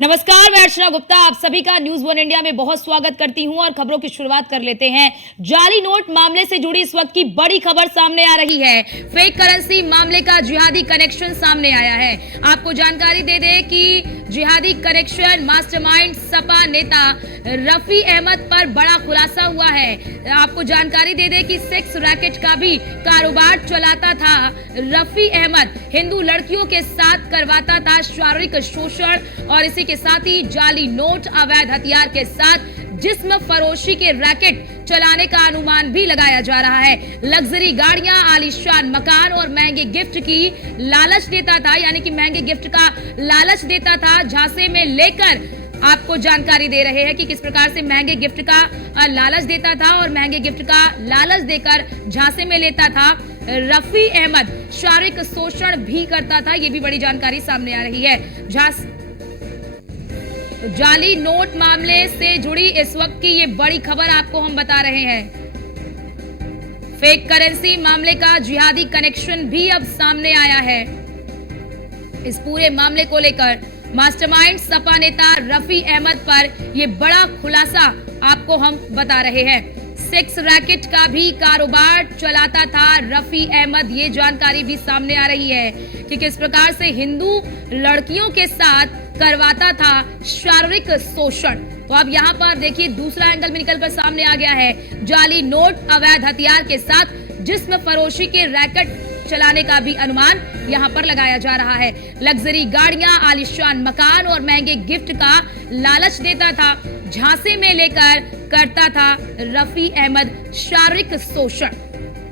नमस्कार, मैं अर्चना गुप्ता आप सभी का न्यूज वन इंडिया में बहुत स्वागत करती हूं और खबरों की शुरुआत कर लेते हैं। जाली नोट मामले से जुड़ी इस वक्त की बड़ी खबर सामने आ रही है। फेक करेंसी मामले का जिहादी कनेक्शन सामने आया है। आपको जानकारी दे दें कि जिहादी कनेक्शन मास्टरमाइंड सपा नेता रफी अहमद पर बड़ा खुलासा हुआ है। आपको जानकारी दे दें कि सेक्स रैकेट का भी कारोबार चलाता था रफी अहमद। हिंदू लड़कियों के साथ करवाता था शारीरिक शोषण और इसी के साथ ही जाली नोट, अवैध हथियार के साथ जिस्म फरोशी के रैकेट चलाने का अनुमान भी लगाया जा रहा है। लग्जरी गाड़ियां, आलीशान मकान और महंगे गिफ्ट की लालच देता था, यानी कि महंगे गिफ्ट का लालच देता था झांसे में लेकर। आपको जानकारी दे रहे हैं कि किस प्रकार से महंगे गिफ्ट का लालच देता था और महंगे गिफ्ट का लालच देकर झांसे में लेता था रफी अहमद। शारीरिक शोषण भी करता था, ये भी बड़ी जानकारी सामने आ रही है। जाली नोट मामले से जुड़ी इस वक्त की ये बड़ी खबर आपको हम बता रहे हैं। फेक करेंसी मामले का जिहादी कनेक्शन भी अब सामने आया है। इस पूरे मामले को लेकर मास्टरमाइंड सपा नेता रफी अहमद पर यह बड़ा खुलासा आपको हम बता रहे हैं। सेक्स रैकेट का भी कारोबार चलाता था रफी अहमद। ये जानकारी भी सामने आ रही है कि किस प्रकार से हिंदू लड़कियों के साथ करवाता था शारीरिक शोषण। तो अब यहाँ पर देखिए दूसरा एंगल में निकलकर सामने आ गया है। जाली नोट, अवैध हथियार के साथ जिस्म फरोशी के रैकेट चलाने का भी अनुमान यहाँ पर लगाया जा रहा है। लग्जरी गाड़ियां, आलीशान मकान और महंगे गिफ्ट का लालच देता था, झांसे में लेकर करता था रफी अहमद शारीरिक शोषण।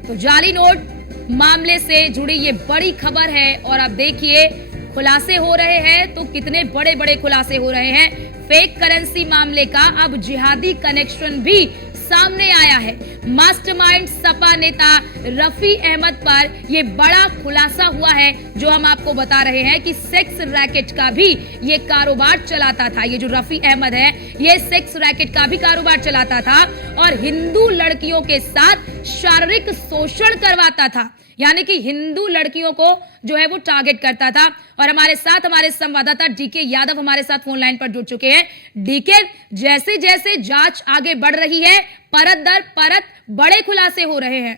तो जाली नोट मामले से जुड़ी ये बड़ी खबर है और अब देखिए खुलासे हो रहे हैं तो कितने बड़े बड़े खुलासे हो रहे हैं। फेक करेंसी मामले का अब जिहादी कनेक्शन भी सामने आया है। मास्टरमाइंड सपा नेता रफी अहमद पर यह बड़ा खुलासा हुआ है, जो हम आपको बता रहे हैं कि सेक्स रैकेट का भी ये कारोबार चलाता था। ये जो रफी अहमद है, ये सेक्स रैकेट का भी कारोबार चलाता था और हिंदू लड़कियों के साथ शारीरिक शोषण करवाता था, यानी कि हिंदू लड़कियों को जो है वो टारगेट करता था। और हमारे साथ हमारे संवाददाता डीके यादव हमारे साथ फोन लाइन पर जुड़ चुके हैं। डीके, जैसे जैसे जांच आगे बढ़ रही है, परत दर परत बड़े खुलासे हो रहे हैं।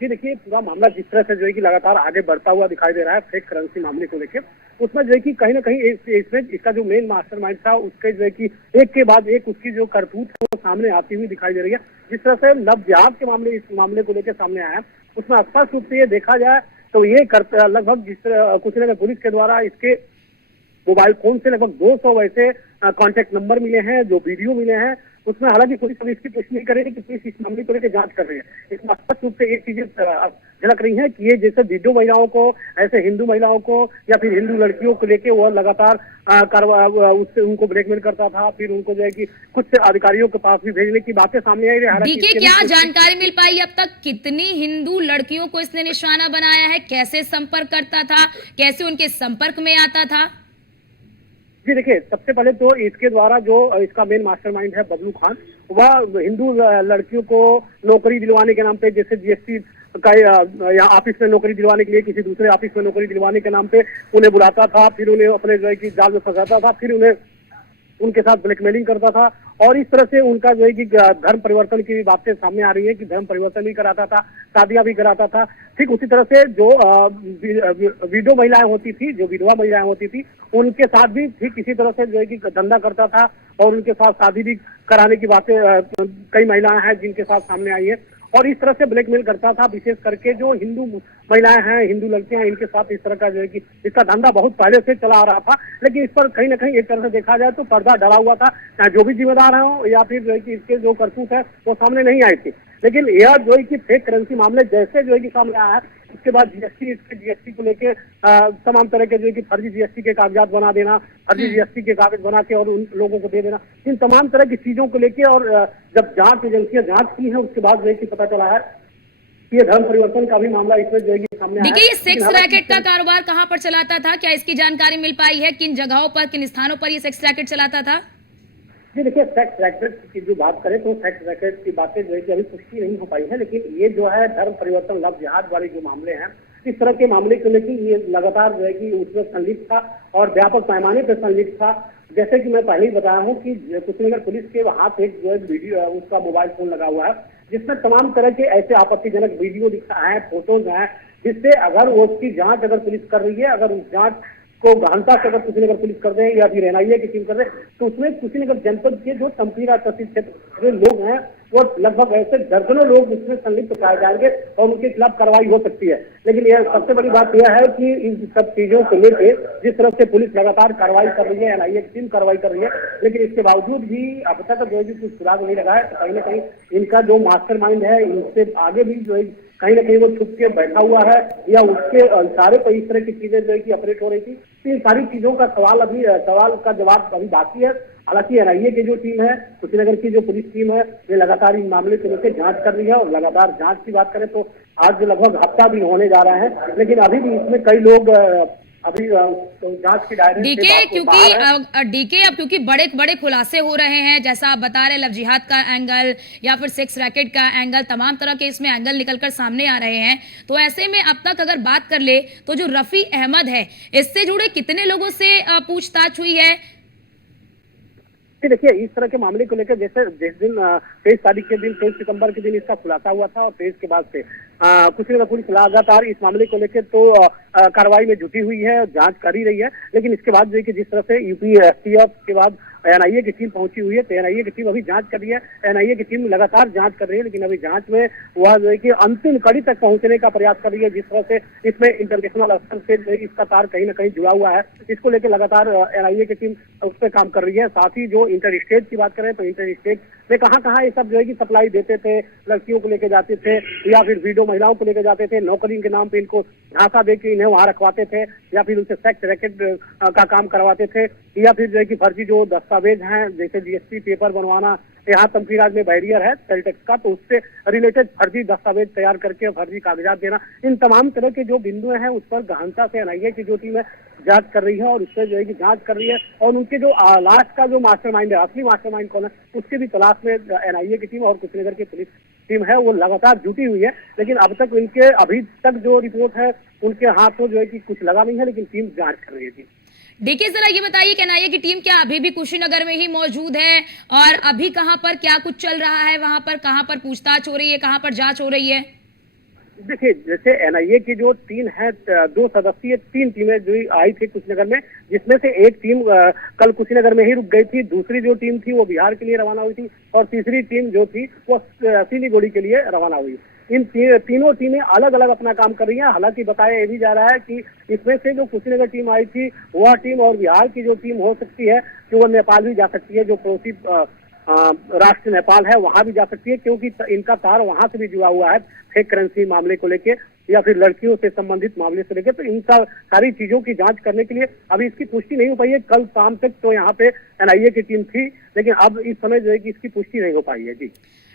जी देखिए, पूरा मामला जिस तरह से जो है कि लगातार आगे बढ़ता हुआ दिखाई दे रहा है फेक करेंसी मामले को लेकर, उसमें जो है कि कहीं ना कहीं इसमें इसका जो मेन मास्टरमाइंड था उसके जो है कि एक के बाद एक उसकी जो करतूत है वो सामने आती हुई दिखाई दे रही है। जिस तरह से लव जिहाद के मामले इस मामले को लेकर सामने आया है, उसमें स्पष्ट रूप से ये देखा जाए तो ये लगभग जिस तरह कुछ ना पुलिस के द्वारा इसके मोबाइल फोन से लगभग 200 वैसे कॉन्टेक्ट नंबर मिले हैं, जो वीडियो मिले हैं। उसमें हालांकि पुलिस अभी इसकी पुष्टि नहीं कर रही है कि पुलिस इस मामले को लेकर जांच कर रही है। इसमें स्पष्ट रूप से एक चीजें झलक रही है कि ये जैसे वीडियो महिलाओं को, ऐसे हिंदू महिलाओं को या फिर हिंदू लड़कियों को लेके वह लगातार उससे उनको ब्लैकमेल करता था, फिर उनको जो है कि कुछ अधिकारियों के पास भी भेजने की बातें सामने आई रही। क्या जानकारी मिल पाई अब तक? कितनी हिंदू लड़कियों को इसने निशाना बनाया है? कैसे संपर्क करता था? कैसे उनके संपर्क में आता था? जी देखिए, सबसे पहले तो इसके द्वारा जो इसका मेन मास्टरमाइंड है बबलू खान, वह हिंदू लड़कियों को नौकरी दिलवाने के नाम पे, जैसे जीएसटी का यहाँ ऑफिस में नौकरी दिलवाने के लिए किसी दूसरे ऑफिस में नौकरी दिलवाने के नाम पे उन्हें बुलाता था, फिर उन्हें अपने जो है कि जाल में फंसाता था, फिर उन्हें उनके साथ ब्लैकमेलिंग करता था और इस तरह से उनका जो है कि धर्म परिवर्तन की बातें सामने आ रही है कि धर्म परिवर्तन भी कराता था, शादियां भी कराता था। ठीक उसी तरह से जो विधवा महिलाएं होती थी, जो विधवा महिलाएं होती थी, उनके साथ भी ठीक इसी तरह से जो है कि धंधा करता था और उनके साथ शादी भी कराने की बातें कई महिलाएं हैं जिनके साथ सामने आई है और इस तरह से ब्लैकमेल करता था। विशेष करके जो हिंदू महिलाएं हैं, हिंदू लड़कियां हैं, इनके साथ इस तरह का जो है कि इसका धंधा बहुत पहले से चला आ रहा था, लेकिन इस पर कहीं ना कहीं एक तरह से देखा जाए तो पर्दा डला हुआ था। जो भी जिम्मेदार हो या फिर जो है कि इसके जो करतूत है वो सामने नहीं आई थी। लेकिन यह जो है कि फेक करेंसी मामले जैसे जो है कि सामने आया है, उसके बाद जीएसटी को लेके तमाम तरह के जो है कि फर्जी जीएसटी के कागजात बना देना, फर्जी जीएसटी के कागज बना के और उन लोगों को दे देना, इन तमाम तरह की चीजों को लेके और जब जांच एजेंसियां जांच की है उसके बाद जो है कि पता चला है कि ये धर्म परिवर्तन का भी मामला इसमें जो है कि सामने आया है। ये सेक्स रैकेट का कारोबार कहाँ पर चलाता था? क्या इसकी जानकारी मिल पाई है? किन जगहों पर, किन स्थानों पर ये सेक्स रैकेट चलाता था? जी देखिए, सेक्स रैकेट की जो बात करें तो सेक्स रैकेट की बातें जो है कि अभी पुष्टि नहीं हो पाई है, लेकिन ये जो है धर्म परिवर्तन, लव जिहाद वाले जो मामले हैं, इस तरह के मामले को लेकर ये लगातार जो है कि उसमें संलिप्त था और व्यापक पैमाने पर संलिप्त था। जैसे कि मैं पहले ही बताया हूँ कि कुशीनगर पुलिस के हाथ एक जो है वीडियो उसका मोबाइल फोन लगा हुआ है, जिसमें तमाम तरह के ऐसे आपत्तिजनक वीडियो दिखा है, फोटोज हैं, जिससे अगर उसकी जांच अगर पुलिस कर रही है, अगर उस जांच को गहनता से अगर कुशीनगर पुलिस कर रहे हैं या फिर एनआईए की टीम कर रहे हैं, तो उसमें कुशीनगर जनपद के जो तमकीरा तहसील क्षेत्र के लोग हैं वो लगभग ऐसे दर्जनों लोग इसमें संलिप्त पाए जाएंगे और उनके खिलाफ कार्रवाई हो सकती है। लेकिन यह सबसे बड़ी बात यह है कि इन सब चीजों को लेकर जिस तरह से पुलिस लगातार कार्रवाई कर रही है, एनआईए की टीम कार्रवाई कर रही है, लेकिन इसके बावजूद भी अब तक जो है कुछ सुराग नहीं लगा है। कहीं ना कहीं इनका जो मास्टरमाइंड है, इनसे आगे भी जो है कहीं ना कहीं वो छुप के बैठा हुआ है या उसके इशारे पर इस तरह की चीजें जो है कि ऑपरेट हो रही थी। इन सारी चीजों का सवाल का जवाब अभी बाकी है। हालांकि एनआईए की जो टीम है, कुशीनगर की जो पुलिस टीम है, वे लगातार इन मामले को लेकर जांच कर रही है और लगातार जांच की बात करें तो आज लगभग हफ्ता भी होने जा रहा है, लेकिन अभी भी इसमें कई लोग अभी जांच की दायरे डीके क्योंकि बड़े बड़े खुलासे हो रहे हैं, जैसा आप बता रहे हैं, लव जिहाद का एंगल या फिर सेक्स रैकेट का एंगल, तमाम तरह के इसमें एंगल निकलकर सामने आ रहे हैं। तो ऐसे में अब तक अगर बात कर ले तो जो रफी अहमद है, इससे जुड़े कितने लोगों से पूछताछ हुई है? देखिए, इस तरह के मामले को लेकर जैसे जिस दिन 23 तारीख के दिन 23 सितंबर के दिन इसका खुलासा हुआ था और 23 के बाद से कुशीनगर पुलिस लगातार इस मामले को लेकर तो कार्रवाई में जुटी हुई है, जांच कर ही रही है। लेकिन इसके बाद जो कि जिस तरह से यूपी एसटीएफ के बाद एनआईए की टीम पहुंची हुई है, तो एनआईए की टीम अभी जांच कर रही है। एनआईए की टीम लगातार जांच कर रही है, लेकिन अभी जांच में वह जो है कि अंतिम कड़ी तक पहुंचने का प्रयास कर रही है। जिस तरह से इसमें इंटरनेशनल स्तर से इसका तार कहीं ना कहीं जुड़ा हुआ है, इसको लेकर लगातार एनआईए की टीम उस पर काम कर रही है। साथ ही जो इंटर स्टेट की बात करें तो इंटर स्टेट में कहाँ ये सब जो है कि सप्लाई देते थे, लड़कियों को लेकर जाते थे या फिर वीडियो महिलाओं को लेकर जाते थे, नौकरी के नाम पे इनको झांसा देकर इन्हें वहां रखवाते थे या फिर उनसे सेक्स रैकेट का काम करवाते थे, या फिर जो है कि फर्जी जो दस्तावेज हैं जैसे जीएसटी पेपर बनवाना, यहाँ तमकीराज में बैरियर है सेल टैक्स का, तो उससे रिलेटेड फर्जी दस्तावेज तैयार करके फर्जी कागजात देना, इन तमाम तरह के जो बिंदु हैं उस पर गहनता से एनआईए की जो टीम है जांच कर रही है और उससे जो है कि जांच कर रही है और उनके जो लास्ट का जो मास्टरमाइंड है, असली मास्टरमाइंड कौन है, उसके भी तलाश में एनआईए की टीम और कुशीनगर की पुलिस टीम है वो लगातार जुटी हुई है। लेकिन अब तक इनके अभी तक जो रिपोर्ट है उनके हाथों जो है कि कुछ लगा नहीं है, लेकिन टीम जांच कर रही है। देखिए, जरा ये बताइए कि एनआईए की टीम क्या अभी भी कुशीनगर में ही मौजूद है और अभी कहां पर क्या कुछ चल रहा है, वहां पर कहां पर पूछताछ हो रही है, कहां पर जांच हो रही है? देखिए, जैसे एनआईए की जो टीम है, 2 सदस्यीय 3 टीमें जो आई थी कुशीनगर में, जिसमें से एक टीम कल कुशीनगर में ही रुक गई थी, दूसरी जो टीम थी वो बिहार के लिए रवाना हुई थी और तीसरी टीम जो थी वो सिलीगुड़ी के लिए रवाना हुई। इन तीनों टीमें अलग अलग अपना काम कर रही हैं। हालांकि बताया ये भी जा रहा है कि इसमें से जो कुशीनगर टीम आई थी वह टीम और बिहार की जो टीम हो सकती है कि वो नेपाल भी जा सकती है, जो पड़ोसी राष्ट्र नेपाल है वहां भी जा सकती है, क्योंकि इनका तार वहां से भी जुड़ा हुआ है फेक करेंसी मामले को लेके या फिर लड़कियों से संबंधित मामले से लेके। तो इन सारी चीजों की जांच करने के लिए अभी इसकी पुष्टि नहीं हो पाई है। कल शाम तक तो यहाँ पे एनआईए की टीम थी, लेकिन अब इस समय जो है कि इसकी पुष्टि नहीं हो पाई है। जी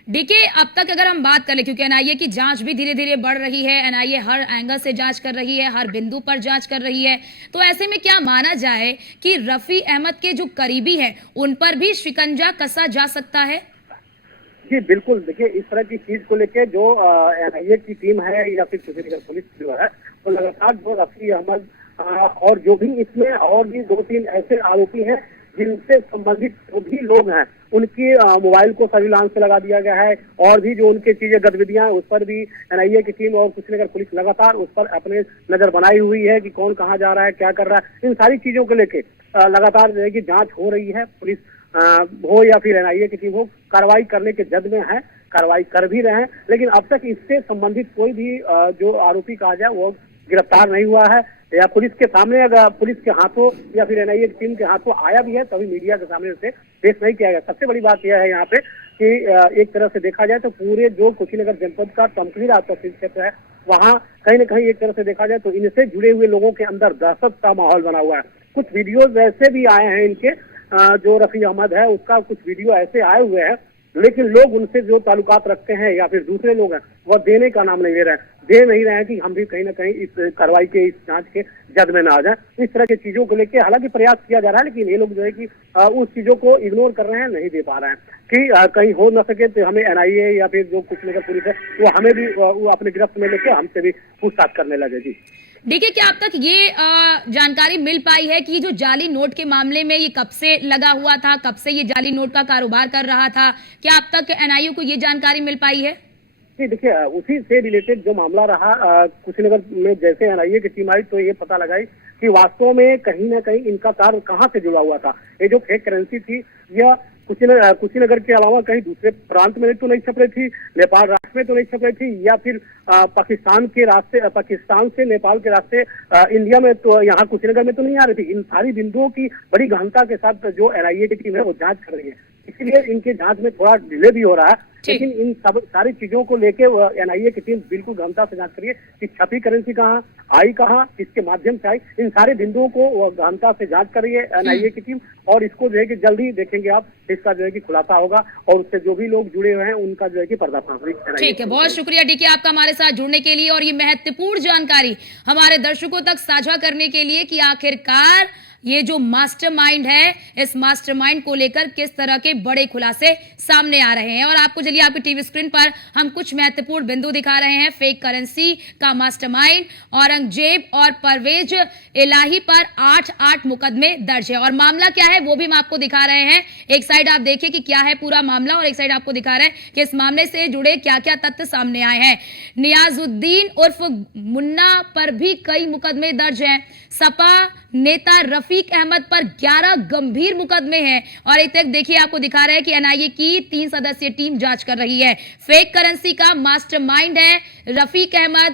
डीके, अब तक अगर हम बात करें, क्योंकि एनआईए की जांच भी धीरे धीरे बढ़ रही है, एनआईए हर एंगल से जांच कर रही है, हर बिंदु पर जांच कर रही है, तो ऐसे में क्या माना जाए कि रफी अहमद के जो करीबी हैं उन पर भी शिकंजा कसा जा सकता है? जी बिल्कुल। देखिए, इस तरह की चीज को लेके जो एनआईए की टीम है या फिर कुशीनगर पुलिस जो है वो लगातार जो रफी अहमद और जो भी इसमें और भी 2-3 ऐसे आरोपी हैं जिनसे संबंधित जो भी लोग हैं उनकी मोबाइल को सर्विलांस से लगा दिया गया है और भी जो उनके चीजें गतिविधियां उस पर भी एनआईए की टीम और कुशीनगर पुलिस लगातार उस पर अपने नजर बनाई हुई है कि कौन कहाँ जा रहा है, क्या कर रहा है। इन सारी चीजों को लेके लगातार जो है कि जांच हो रही है। पुलिस हो या फिर एनआईए की टीम हो, कार्रवाई करने के जद में है, कार्रवाई कर भी रहे हैं, लेकिन अब तक इससे संबंधित कोई भी जो आरोपी कहा जाए वो गिरफ्तार नहीं हुआ है या पुलिस के सामने अगर पुलिस के हाथों या फिर एनआईए की टीम के हाथों आया भी है तभी मीडिया के सामने उसे पेश नहीं किया गया। सबसे बड़ी बात यह है यहाँ पे कि एक तरह से देखा जाए तो पूरे जो कुशीनगर जनपद का तमकीरा तहसील क्षेत्र है वहाँ कहीं न कहीं एक तरह से देखा जाए तो इनसे जुड़े हुए लोगों के अंदर दहशत का माहौल बना हुआ है। कुछ वीडियोज ऐसे भी आए हैं इनके, जो रफी अहमद है उसका कुछ वीडियो ऐसे आए हुए हैं, लेकिन लोग उनसे जो ताल्लुकात रखते हैं या फिर दूसरे लोग हैं वह देने का नाम नहीं ले रहे हैं कि हम भी कहीं ना कहीं इस कार्रवाई के, इस जांच के जद में ना आ जाए। इस तरह की चीजों को लेकर हालांकि प्रयास किया जा रहा है, लेकिन ये लोग जो है कि उस चीजों को इग्नोर कर रहे हैं, नहीं दे पा रहे हैं कि कहीं हो न सके तो हमें एनआईए या फिर जो कुशीनगर पुलिस है वो हमें भी वो अपने गिरफ्त में लेके हमसे भी पूछताछ करने लगे। जी देखिए, क्या अब तक ये जानकारी मिल पाई है कि ये जो जाली नोट के मामले में ये कब से लगा हुआ था, कब से ये जाली नोट का कारोबार कर रहा था? क्या अब तक एनआईए को ये जानकारी मिल पाई है? जी देखिए, उसी से रिलेटेड जो मामला रहा, कुशीनगर में जैसे एनआईए की टीम आई तो ये पता लगाई कि वास्तव में कहीं ना कहीं इनका तार कहाँ से जुड़ा हुआ था। ये जो फेक करेंसी थी यह कुशीनगर के अलावा कहीं दूसरे प्रांत में तो नहीं छप रही थी, नेपाल राष्ट्र में तो नहीं छप रही थी, या फिर पाकिस्तान के रास्ते, पाकिस्तान से नेपाल के रास्ते इंडिया में, तो यहाँ कुशीनगर में तो नहीं आ रही थी। इन सारी बिंदुओं की बड़ी गहनता के साथ जो एनआईए की टीम है वो जांच कर रही है, इसीलिए इनके जांच में थोड़ा डिले भी हो रहा है। लेकिन इन सब सारी चीजों को लेके एनआईए की टीम बिल्कुल गहनता से जांच करिए कि छपी करेंसी कहाँ आई, कहाँ किसके माध्यम से आई, इन सारे बिंदुओं को गहनता से जांच कर रही है एनआईए की टीम। और इसको जो है कि जल्दी देखेंगे आप, इसका जो है कि खुलासा होगा और उससे जो भी लोग जुड़े हुए हैं उनका जो है कि पर्दाफाश होगा। ठीक है, बहुत शुक्रिया डीके आपका हमारे साथ जुड़ने के लिए और ये महत्वपूर्ण जानकारी हमारे दर्शकों तक साझा करने के लिए कि आखिरकार ये जो मास्टरमाइंड है, इस मास्टरमाइंड को लेकर किस तरह के बड़े खुलासे सामने आ रहे हैं। और आपको चलिए आपकी टीवी स्क्रीन पर हम कुछ महत्वपूर्ण बिंदु दिखा रहे हैं। फेक करेंसी का मास्टरमाइंड औरंगजेब और परवेज इलाही पर 8 मुकदमे दर्ज है और मामला क्या है वो भी हम आपको दिखा रहे हैं। एक साइड आप देखिए कि क्या है पूरा मामला और एक साइड आपको दिखा रहे हैं कि इस मामले से जुड़े क्या क्या तथ्य सामने आए हैं। नियाजुद्दीन उर्फ मुन्ना पर भी कई मुकदमे दर्ज हैं। सपा नेता रफीक अहमद पर 11 गंभीर मुकदमे हैं और एक तक देखिए आपको दिखा रहे हैं कि एनआईए की 3 सदस्यीय टीम जांच कर रही है। फेक करेंसी का मास्टरमाइंड है रफीक अहमद।